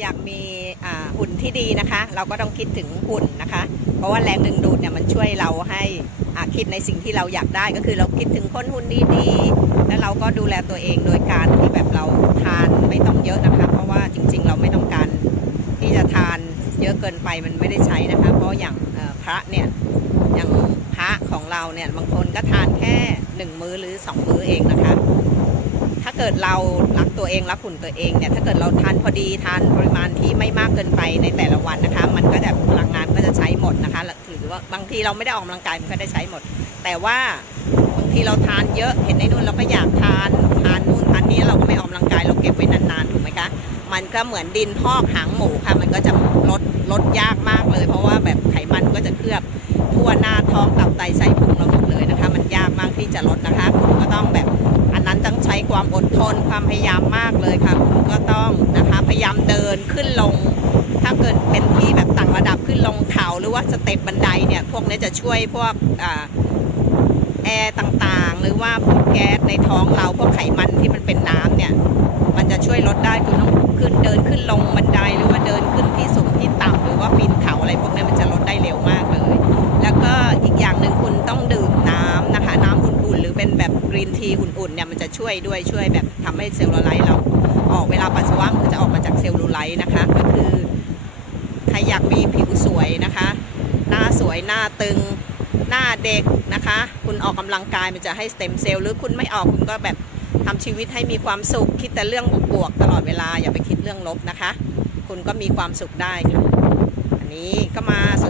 อยากมีอ่าหุ่นที่ดีนะคะ เราก็ต้องคิดถึงหุ่นนะคะ เพราะว่าแรงดึงดูดเนี่ยมันช่วยเราให้อ่าคิดในสิ่งที่เราอยากได้ก็คือเราคิดถึงคนหุ่นดีๆ แล้วเราก็ดูแลตัวเองโดยการที่แบบเราทานไม่ต้องเยอะนะคะ เพราะว่าจริงๆ เราไม่ต้องการที่จะทานเยอะเกินไปมันไม่ได้ใช้นะคะ เพราะอย่างพระเนี่ยอย่างพระของเราเนี่ยบางคนก็ทานแค่หนึ่งมื้อหรือสองมื้อเองนะคะ เกิดเรารักตัวเองรักหุ่นตัวเองเนี่ยถ้าเกิดเราทานพอดีทานปริมาณที่ไม่มากเกินไปในแต่ละวันนะคะ มันก็จะพลังงานก็จะใช้หมดนะคะหรือว่าบางทีเราไม่ได้ออกกำลังกายมันก็ได้ใช้หมด แต่ว่าบางทีเราทานเยอะเห็นในนู่นเราก็อยากทานทานนู่นทานนี่เราก็ไม่ออกกำลังกายเราเก็บไว้นานๆถูกไหมคะมันก็เหมือนดินพอกหางหมูค่ะ มันก็จะลดลดยากมากเลย เพราะว่าแบบไขมันก็จะเคลือบทั่วหน้าท้องตับไตไส้พุง ความอดทนความพยายามมากเลยค่ะ คุณก็ต้องนะคะพยายามเดินขึ้นลง ถ้าเกิดเป็นที่แบบต่างระดับขึ้นลงเขาหรือว่าสเต็ปบันไดเนี่ยพวกนี้จะช่วยพวกอแอร์ต่างๆ หรือว่าพวกแก๊สในท้องเราพวกไขมันที่มันเป็นน้ำเนี่ย มันจะช่วยลดได้คุณต้อง รีนทีอุ่นๆเนี่ยมันจะช่วยด้วยช่วยแบบทำให้เซลลูไลท์เราออกเวลาปัสสาวะมันจะออกมาจากเซลลูไลท์นะคะ ก็คือใครอยากมีผิวสวยนะคะ หน้าสวยหน้าตึงหน้าเด็กนะคะ คุณออกกำลังกายมันจะให้สเต็มเซลล์หรือคุณไม่ออกคุณก็แบบทำชีวิตให้มีความสุข คิดแต่เรื่องบวกๆตลอดเวลาอย่าไปคิดเรื่องลบนะคะ คุณก็มีความสุขได้ค่ะอันนี้ก็มาส